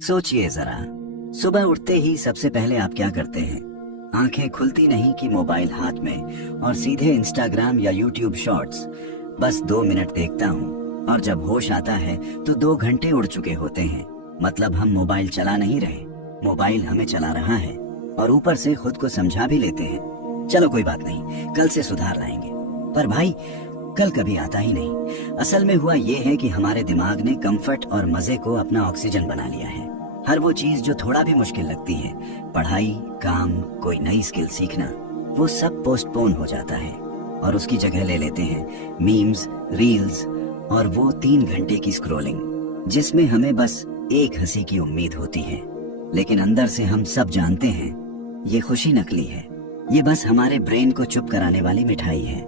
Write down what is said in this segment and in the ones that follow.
सोचिए जरा, सुबह उठते ही सबसे पहले आप क्या करते हैं? आंखें खुलती नहीं कि मोबाइल हाथ में और सीधे इंस्टाग्राम या यूट्यूब शॉर्ट्स। बस 2 मिनट देखता हूँ और जब होश आता है तो 2 घंटे उड़ चुके होते हैं। मतलब हम मोबाइल चला नहीं रहे, मोबाइल हमें चला रहा है। और ऊपर से खुद को समझा भी लेते हैं, चलो कोई बात नहीं, कल से सुधार लाएंगे। पर भाई, कल कभी आता ही नहीं। असल में हुआ ये है कि हमारे दिमाग ने कंफर्ट और मजे को अपना ऑक्सीजन बना लिया है। हर वो चीज जो थोड़ा भी मुश्किल लगती है, पढ़ाई, काम, कोई नई स्किल सीखना, वो सब पोस्टपोन हो जाता है और उसकी जगह ले लेते हैं मीम्स, रील्स और वो 3 घंटे की स्क्रॉलिंग, जिसमें हमें बस एक हंसी की उम्मीद होती है। लेकिन अंदर से हम सब जानते हैं ये खुशी नकली है, ये बस हमारे ब्रेन को चुप कराने वाली मिठाई है।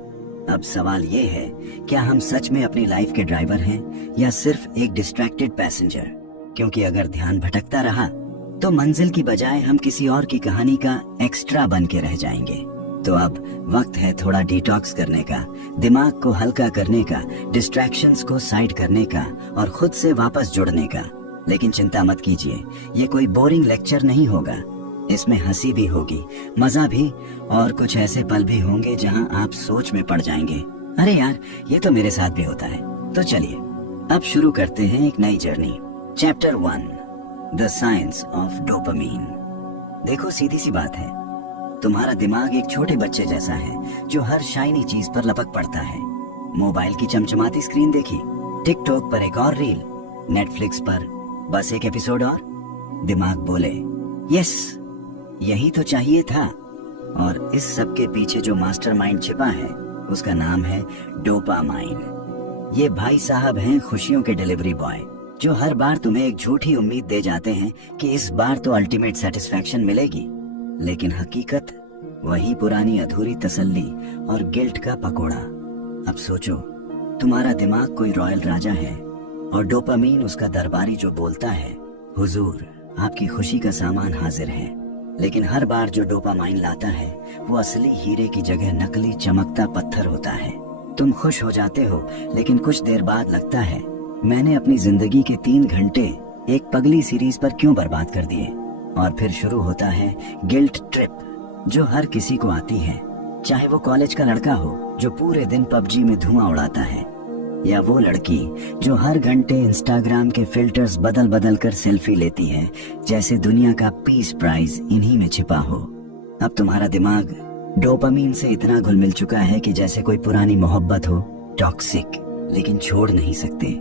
अब सवाल ये है, क्या हम सच में अपनी लाइफ के ड्राइवर हैं या सिर्फ एक डिस्ट्रैक्टेड पैसेंजर? क्योंकि अगर ध्यान भटकता रहा तो मंजिल की बजाय हम किसी और की कहानी का एक्स्ट्रा बन के रह जाएंगे। तो अब वक्त है थोड़ा डिटॉक्स करने का, दिमाग को हल्का करने का, डिस्ट्रैक्शंस को साइड करने का और खुद से वापस जुड़ने का। लेकिन चिंता मत कीजिए, ये कोई बोरिंग लेक्चर नहीं होगा। इसमें हंसी भी होगी, मजा भी, और कुछ ऐसे पल भी होंगे जहां आप सोच में पड़ जाएंगे, अरे यार ये तो मेरे साथ भी होता है। तो चलिए अब शुरू करते हैं एक नई journey. Chapter 1, the science of dopamine. देखो, सीधी सी बात है, तुम्हारा दिमाग एक छोटे बच्चे जैसा है जो हर शाइनी चीज पर लपक पड़ता है। मोबाइल की चमचमाती स्क्रीन देखी, टिकटॉक पर एक और रील, नेटफ्लिक्स पर बस एक एपिसोड और। दिमाग बोले यस, यही तो चाहिए था। और इस सब के पीछे जो मास्टरमाइंड छिपा है उसका नाम है डोपामाइन। ये भाई साहब हैं खुशियों के डिलीवरी बॉय, जो हर बार तुम्हें एक झूठी उम्मीद दे जाते हैं कि इस बार तो अल्टीमेट सेटिस्फैक्शन मिलेगी। लेकिन हकीकत वही पुरानी अधूरी तसल्ली और गिल्ट का पकोड़ा। अब सोचो, तुम्हारा दिमाग कोई रॉयल राजा है और डोपामीन उसका दरबारी जो बोलता है, हुजूर आपकी खुशी का सामान हाजिर है। लेकिन हर बार जो डोपामाइन लाता है वो असली हीरे की जगह नकली चमकता पत्थर होता है। तुम खुश हो जाते हो, लेकिन कुछ देर बाद लगता है मैंने अपनी जिंदगी के 3 घंटे एक पगली सीरीज पर क्यों बर्बाद कर दिए। और फिर शुरू होता है गिल्ट ट्रिप, जो हर किसी को आती है, चाहे वो कॉलेज का लड़का हो जो पूरे दिन पबजी में धुआं उड़ाता है, या वो लड़की जो हर घंटे इंस्टाग्राम के फिल्टर्स बदल बदल कर सेल्फी लेती है, जैसे दुनिया का पीस प्राइज इन्हीं में छिपा हो। अब तुम्हारा दिमाग डोपामीन से इतना घुल मिल चुका है कि जैसे कोई पुरानी मोहब्बत हो, टॉक्सिक, लेकिन छोड़ नहीं सकते।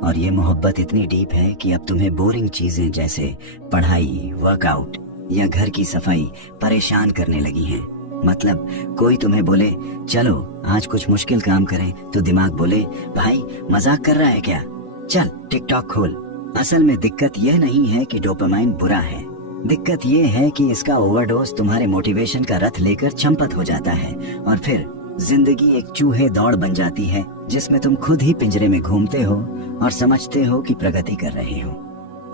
और ये मोहब्बत इतनी डीप है कि अब तुम्हें बोरिंग चीजें जैसे पढ़ाई, वर्कआउट या घर की सफाई परेशान करने लगी हैं। मतलब कोई तुम्हें बोले चलो आज कुछ मुश्किल काम करें, तो दिमाग बोले भाई मजाक कर रहा है क्या, चल टिकटॉक खोल। असल में दिक्कत यह नहीं है कि डोपामाइन बुरा है, दिक्कत यह है कि इसका ओवरडोज तुम्हारे मोटिवेशन का रथ लेकर चंपत हो जाता है और फिर जिंदगी एक चूहे दौड़ बन जाती है जिसमें तुम खुद ही पिंजरे में घूमते हो और समझते हो कि प्रगति कर रहे हो।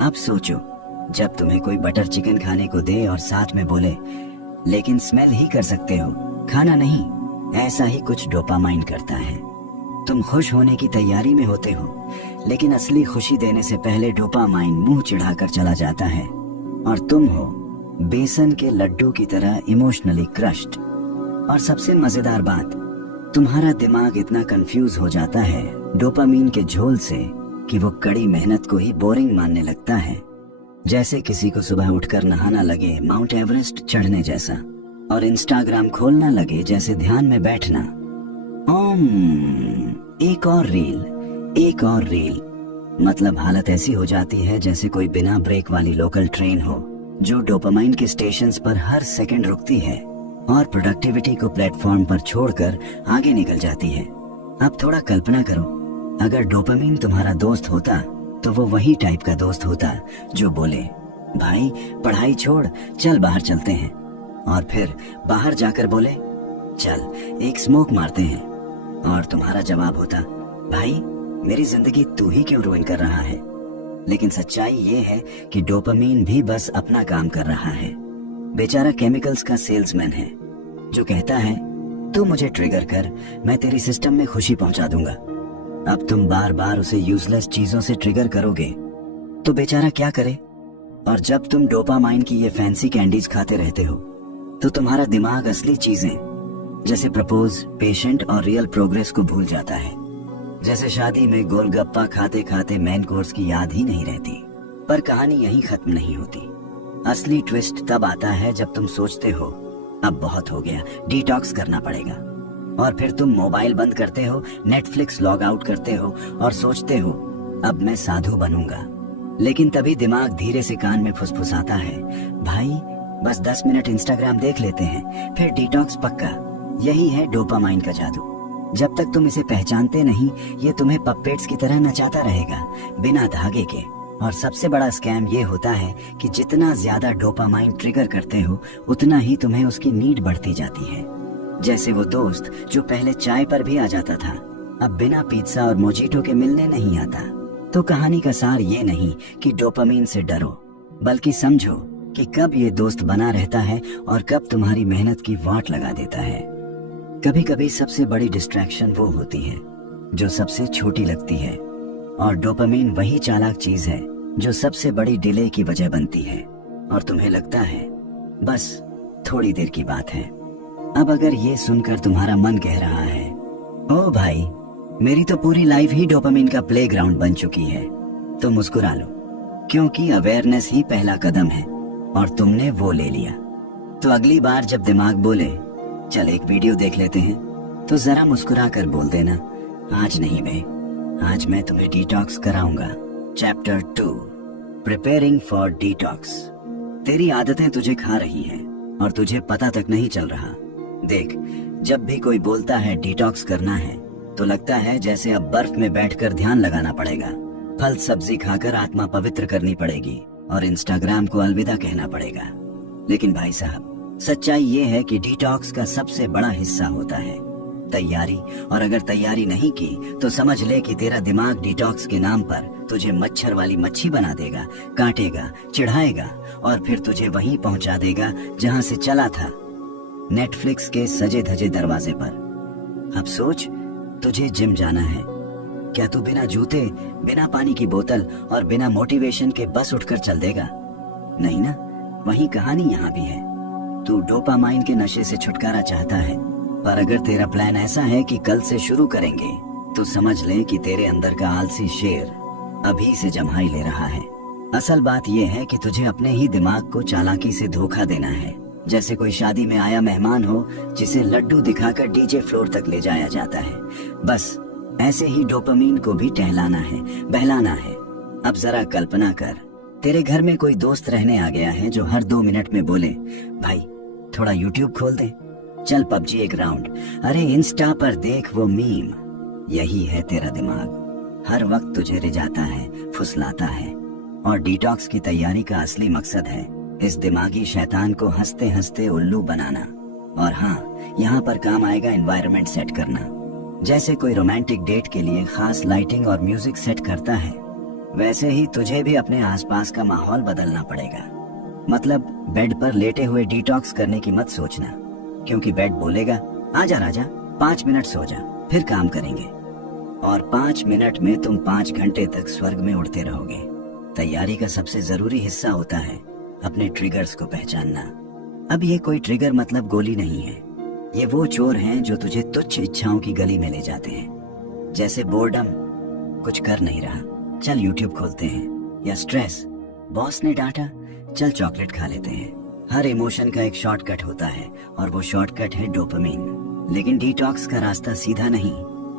अब सोचो, जब तुम्हें कोई बटर चिकन खाने को दे और साथ में बोले लेकिन स्मेल ही कर सकते हो, खाना नहीं, ऐसा ही कुछ डोपामाइन करता है। तुम खुश होने की तैयारी में होते हो, लेकिन असली खुशी देने से पहले डोपामाइन मुंह चिढ़ाकर चला जाता है और तुम हो बेसन के लड्डू की तरह इमोशनली क्रश्ड। और सबसे मजेदार बात, तुम्हारा दिमाग इतना कंफ्यूज हो जाता है डोपामीन के झोल से कि वो कड़ी मेहनत को ही बोरिंग मानने लगता है। जैसे किसी को सुबह उठकर नहाना लगे माउंट एवरेस्ट चढ़ने जैसा, और इंस्टाग्राम खोलना लगे जैसे ध्यान में बैठना। एक और रील, एक और रील। मतलब हालत ऐसी हो जाती है जैसे कोई बिना ब्रेक वाली लोकल ट्रेन हो जो डोपामाइन के स्टेशंस पर हर सेकंड रुकती है और प्रोडक्टिविटी को प्लेटफॉर्म पर छोड़कर आगे निकल जाती है। अब थोड़ा कल्पना करो, अगर डोपामीन तुम्हारा दोस्त होता तो वो वही टाइप का दोस्त होता जो बोले भाई पढ़ाई छोड़, चल बाहर चलते हैं, और फिर बाहर जाकर बोले चल एक स्मोक मारते हैं। और तुम्हारा जवाब होता भाई मेरी जिंदगी तू ही क्यों रुइन कर रहा है। लेकिन सच्चाई ये है कि डोपामीन भी बस अपना काम कर रहा है। बेचारा केमिकल्स का सेल्समैन है जो कहता है तू मुझे ट्रिगर कर, मैं तेरी सिस्टम में खुशी पहुंचा दूंगा। अब तुम बार बार उसे यूजलेस चीजों से ट्रिगर करोगे तो बेचारा क्या करे, और जब तुम डोपामाइन की ये फैंसी कैंडीज खाते रहते हो तो तुम्हारा दिमाग असली चीजें जैसे प्रपोज, पेशेंट और रियल प्रोग्रेस को भूल जाता है। जैसे शादी में गोलगप्पा खाते खाते मेन कोर्स की याद ही नहीं रहती। पर कहानी यहीं खत्म नहीं होती। असली ट्विस्ट तब आता है जब तुम सोचते हो अब बहुत हो गया, डिटॉक्स करना पड़ेगा, और फिर तुम मोबाइल बंद करते हो, नेटफ्लिक्स लॉग आउट करते हो और सोचते हो अब मैं साधु बनूंगा। लेकिन तभी दिमाग धीरे से कान में फुसफुसाता है, भाई बस 10 मिनट इंस्टाग्राम देख लेते हैं, फिर डिटॉक्स पक्का। यही है डोपामाइन का जादू। जब तक तुम इसे पहचानते नहीं, ये तुम्हें पपेट्स की तरह नचाता रहेगा बिना धागे के। और सबसे बड़ा स्कैम ये होता है कि जितना ज्यादा डोपामाइन ट्रिगर करते हो उतना ही तुम्हें उसकी नीड बढ़ती जाती है। जैसे वो दोस्त जो पहले चाय पर भी आ जाता था, अब बिना पिज्जा और मोजीटो के मिलने नहीं आता। तो कहानी का सार ये नहीं कि डोपामाइन से डरो, बल्कि समझो कि कब ये दोस्त बना रहता है और कब तुम्हारी मेहनत की वाट लगा देता है। कभी कभी सबसे बड़ी डिस्ट्रैक्शन वो होती है जो सबसे छोटी लगती है, और डोपामाइन वही चालाक चीज है जो सबसे बड़ी डिले की वजह बनती है। और तुम्हें लगता है बस थोड़ी देर की बात है। अब अगर ये सुनकर तुम्हारा मन कह रहा है ओ भाई मेरी तो पूरी लाइफ ही डोपामाइन का प्लेग्राउंड बन चुकी है, तो मुस्कुरा लो, क्योंकि अवेयरनेस ही पहला कदम है और तुमने वो ले लिया। तो अगली बार जब दिमाग बोले चल एक वीडियो देख लेते हैं, तो जरा मुस्कुरा कर बोल देना आज नहीं बे, आज मैं तुम्हें डिटॉक्स कराऊंगा। Chapter 2, preparing for detox. तेरी आदतें तुझे खा रही हैं और तुझे पता तक नहीं चल रहा। देख, जब भी कोई बोलता है डिटॉक्स करना है तो लगता है जैसे अब बर्फ में बैठकर ध्यान लगाना पड़ेगा, फल सब्जी खाकर आत्मा पवित्र करनी पड़ेगी और इंस्टाग्राम को अलविदा कहना पड़ेगा। लेकिन भाई साहब, सच्चाई ये है कि डिटॉक्स का सबसे बड़ा हिस्सा होता है तैयारी। और अगर तैयारी नहीं की तो समझ ले कि तेरा दिमाग डिटॉक्स के नाम पर तुझे मच्छर वाली मच्छी बना देगा, काटेगा, चिढ़ाएगा और फिर तुझे वहीं पहुंचा देगा जहां से चला था, नेटफ्लिक्स के सजे धजे दरवाजे पर। अब सोच, तुझे जिम जाना है, क्या तू बिना जूते, बिना पानी की बोतल और बिना मोटिवेशन के बस उठकर चल देगा? नहीं ना। वही कहानी यहाँ भी है। तू डोपामाइन के नशे से छुटकारा चाहता है, पर अगर तेरा प्लान ऐसा है कि कल से शुरू करेंगे, तो समझ ले कि तेरे अंदर का आलसी शेर अभी से जम्हाई ले रहा है। असल बात यह है कि तुझे अपने ही दिमाग को चालाकी से धोखा देना है, जैसे कोई शादी में आया मेहमान हो जिसे लड्डू दिखाकर डीजे फ्लोर तक ले जाया जाता है। बस ऐसे ही डोपामाइन को भी टहलाना है, बहलाना है। अब जरा कल्पना कर, तेरे घर में कोई दोस्त रहने आ गया है जो हर 2 मिनट में बोले, भाई थोड़ा यूट्यूब खोल दे, चल पबजी एक राउंड, अरे इंस्टा पर देख वो मीम। यही है तेरा दिमाग, हर वक्त तुझे रिझाता है, फुसलाता है। और डिटॉक्स की तैयारी का असली मकसद है इस दिमागी शैतान को हंसते हंसते उल्लू बनाना। और हाँ, यहाँ पर काम आएगा एनवायरनमेंट सेट करना। जैसे कोई रोमांटिक डेट के लिए खास लाइटिंग और म्यूजिक सेट करता है, वैसे ही तुझे भी अपने आसपास का माहौल बदलना पड़ेगा। मतलब बेड पर लेटे हुए डिटॉक्स करने की मत सोचना, क्योंकि बेड बोलेगा आजा राजा 5 मिनट सो जा, फिर काम करेंगे। और 5 मिनट में तुम 5 घंटे तक स्वर्ग में उड़ते रहोगे। तैयारी का सबसे जरूरी हिस्सा होता है अपने ट्रिगर्स को पहचानना। अब ये कोई ट्रिगर मतलब गोली नहीं है, ये वो चोर हैं जो तुझे तुच्छ इच्छाओं की गली में ले जाते हैं। जैसे बोर्डम, कुछ कर नहीं रहा, चल यूट्यूब खोलते हैं, या स्ट्रेस, बॉस ने डांटा, चल चॉकलेट खा लेते हैं। हर इमोशन का एक शॉर्टकट होता है और वो शॉर्टकट है डोपामाइन। लेकिन डिटॉक्स का रास्ता सीधा नहीं,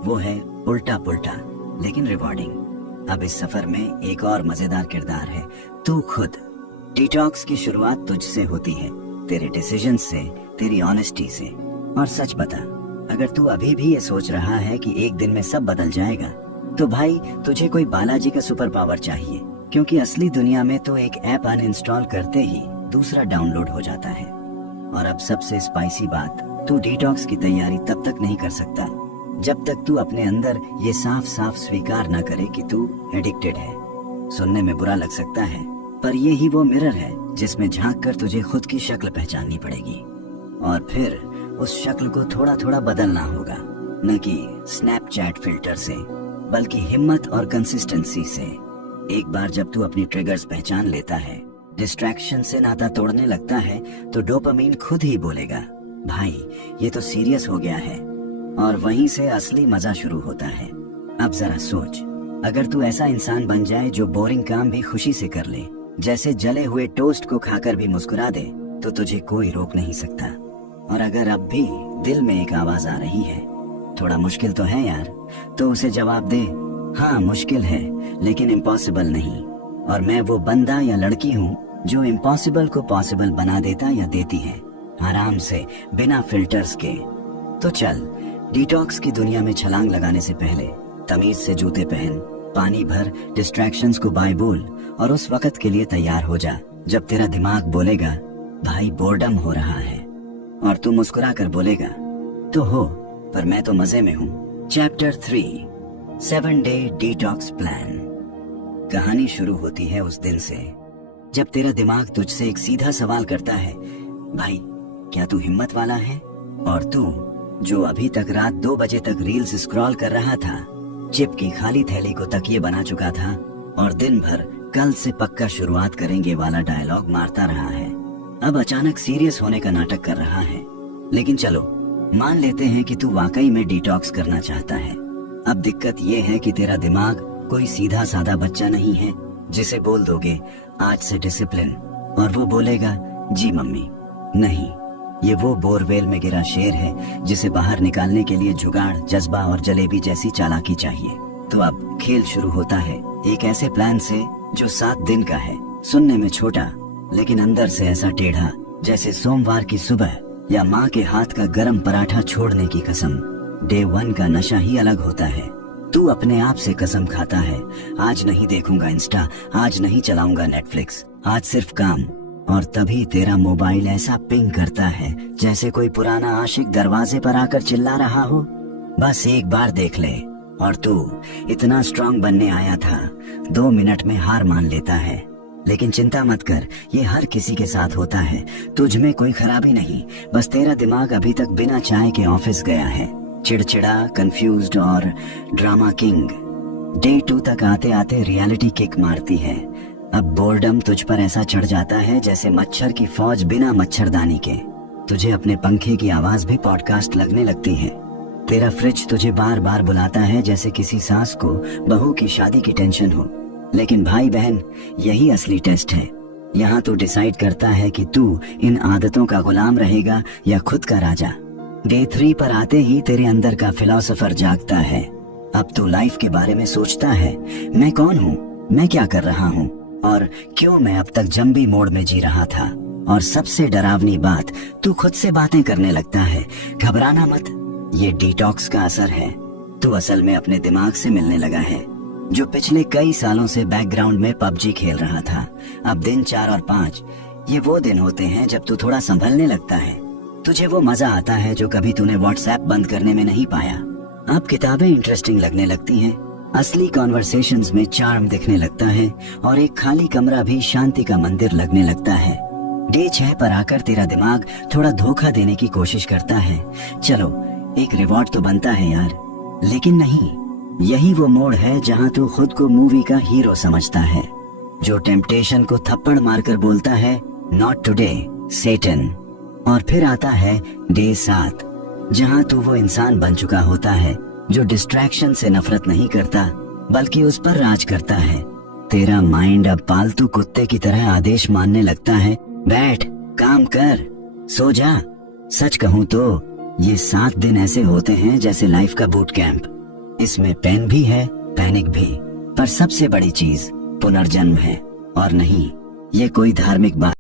वो है उल्टा पुल्टा लेकिन रिवॉर्डिंग। अब इस सफर में एक और मजेदार किरदार है, तू खुद। डिटॉक्स की शुरुआत तुझसे होती है, तेरे डिसीजन से, तेरी ऑनेस्टी से। और सच बता, अगर तू अभी भी ये सोच रहा है कि एक दिन में सब बदल जाएगा, तो भाई तुझे कोई बालाजी का सुपर पावर चाहिए, क्योंकि असली दुनिया में तो एक ऐप अनइंस्टॉल करते ही दूसरा डाउनलोड हो जाता है। और अब सबसे स्पाइसी बात, तू डिटॉक्स की तैयारी तब तक नहीं कर सकता जब तक तू अपने अंदर ये साफ साफ स्वीकार न करे कि तू एडिक्टेड है। सुनने में बुरा लग सकता है, पर ये ही वो मिरर है जिसमें झांक कर तुझे खुद की शक्ल पहचाननी पड़ेगी। और फिर उस शक्ल को थोड़ा थोड़ा बदलना होगा, न कि स्नैपचैट फिल्टर से, बल्कि हिम्मत और कंसिस्टेंसी से। एक बार जब तू अपनी ट्रिगर्स पहचान लेता है, डिस्ट्रैक्शन से नाता तोड़ने लगता है तो डोपामीन खुद ही बोलेगा, भाई ये तो सीरियस हो गया है, और वहीं से असली मजा शुरू होता है। अब जरा सोच, अगर तू ऐसा इंसान बन जाए जो बोरिंग काम भी खुशी से कर ले, जैसे जले हुए टोस्ट को खाकर भी मुस्कुरा दे, तो तुझे कोई रोक नहीं सकता। और अगर अब भी दिल में एक आवाज आ रही है, थोड़ा मुश्किल तो है यार, तो उसे जवाब दे, हाँ मुश्किल है लेकिन इम्पॉसिबल नहीं। और मैं वो बंदा या लड़की हूँ जो इम्पॉसिबल को पॉसिबल बना देता या देती है, आराम से, बिना फिल्टर्स के। तो चल, डिटॉक्स की दुनिया में छलांग लगाने से पहले तमीज से जूते पहन, पानी भर, डिस्ट्रैक्शंस को बाय बोल, और उस वक्त के लिए तैयार हो जा जब तेरा दिमाग बोलेगा, भाई बोर्डम हो रहा है, और तू मुस्कुरा कर बोलेगा, तो हो, पर मैं तो मजे में हूँ। Chapter 3, 7 day detox plan. कहानी शुरू होती है उस दिन से जब तेरा दिमाग तुझसे एक सीधा सवाल करता है, भाई क्या तू हिम्मत वाला है? और तू जो अभी तक रात 2 बजे तक रील्स स्क्रॉल कर रहा था, चिप की खाली थैली को तकिए बना चुका था, और दिन भर कल से पक्का शुरुआत करेंगे वाला डायलॉग मारता रहा है, अब अचानक सीरियस होने का नाटक कर रहा है। लेकिन चलो मान लेते हैं कि तू वाकई में डिटॉक्स करना चाहता है। अब दिक्कत ये है कि तेरा दिमाग कोई सीधा साधा बच्चा नहीं है जिसे बोल दोगे आज से डिसिप्लिन और वो बोलेगा जी मम्मी। नहीं, ये वो बोरवेल में गिरा शेर है जिसे बाहर निकालने के लिए जुगाड़, जज्बा और जलेबी जैसी चालाकी चाहिए। तो अब खेल शुरू होता है एक ऐसे प्लान से जो 7 दिन का है, सुनने में छोटा लेकिन अंदर से ऐसा टेढ़ा जैसे सोमवार की सुबह या माँ के हाथ का गरम पराठा छोड़ने की कसम। डे 1 का नशा ही अलग होता है। तू अपने आप से कसम खाता है, आज नहीं देखूंगा इंस्टा, आज नहीं चलाऊंगा नेटफ्लिक्स, आज सिर्फ काम। और तभी तेरा मोबाइल ऐसा पिंग करता है जैसे कोई पुराना आशिक दरवाजे पर आकर चिल्ला रहा हो, बस एक बार देख ले। और तू इतना स्ट्रांग बनने आया था, 2 मिनट में हार मान लेता है। लेकिन चिंता मत कर, ये हर किसी के साथ होता है, तुझ में कोई खराबी नहीं, बस तेरा दिमाग अभी तक बिना चाय के ऑफिस गया है, चिड़चिड़ा, कंफ्यूज्ड और ड्रामा किंग। डे 2 तक आते आते रियलिटी किक मारती है। अब बोर्डम तुझ पर ऐसा चढ़ जाता है जैसे मच्छर की फौज बिना मच्छरदानी के। तुझे अपने पंखे की आवाज भी पॉडकास्ट लगने लगती है। तेरा फ्रिज तुझे बार बार बुलाता है जैसे किसी सास को बहू की शादी की टेंशन हो। लेकिन भाई बहन, यही असली टेस्ट है। यहाँ तू डिसाइड करता है कि तू इन आदतों का गुलाम रहेगा या खुद का राजा। डे 3 पर आते ही तेरे अंदर का फिलोसोफर जागता है। अब तू लाइफ के बारे में सोचता है, मैं कौन हूँ, मैं क्या कर रहा हूँ, और क्यों मैं अब तक जंबी मोड में जी रहा था। और सबसे डरावनी बात, तू खुद से बातें करने लगता है, घबराना मत, ये डिटॉक्स का असर है। तू असल में अपने दिमाग से मिलने लगा है, जो पिछले कई सालों से बैकग्राउंड में पबजी खेल रहा था। अब दिन 4 और 5 ये वो दिन होते हैं जब तू थोड़ा संभलने लगता है। तुझे वो मजा आता है जो कभी तूने व्हाट्सएप बंद करने में नहीं पाया। अब किताबें इंटरेस्टिंग लगने लगती हैं, असली कॉन्वर्सेशंस में चार्म दिखने लगता है, और एक खाली कमरा भी शांति का मंदिर लगने लगता है। डे 6 पर आकर तेरा दिमाग थोड़ा धोखा देने की कोशिश करता है, चलो एक रिवॉर्ड तो बनता है यार। लेकिन नहीं, यही वो मोड़ है जहाँ तू खुद को मूवी का हीरो समझता है, जो टेम्पटेशन को थप्पड़ मारकर बोलता है नॉट टुडे सेटन। और फिर आता है डे 7, जहाँ तू वो इंसान बन चुका होता है जो डिस्ट्रैक्शन से नफरत नहीं करता बल्कि उस पर राज करता है। तेरा माइंड अब पालतू कुत्ते की तरह आदेश मानने लगता है, बैठ, काम कर, सो जा। सच कहूँ तो ये 7 दिन ऐसे होते हैं जैसे लाइफ का बूट कैंप। इसमें पेन भी है, पैनिक भी, पर सबसे बड़ी चीज पुनर्जन्म है। और नहीं, ये कोई धार्मिक बात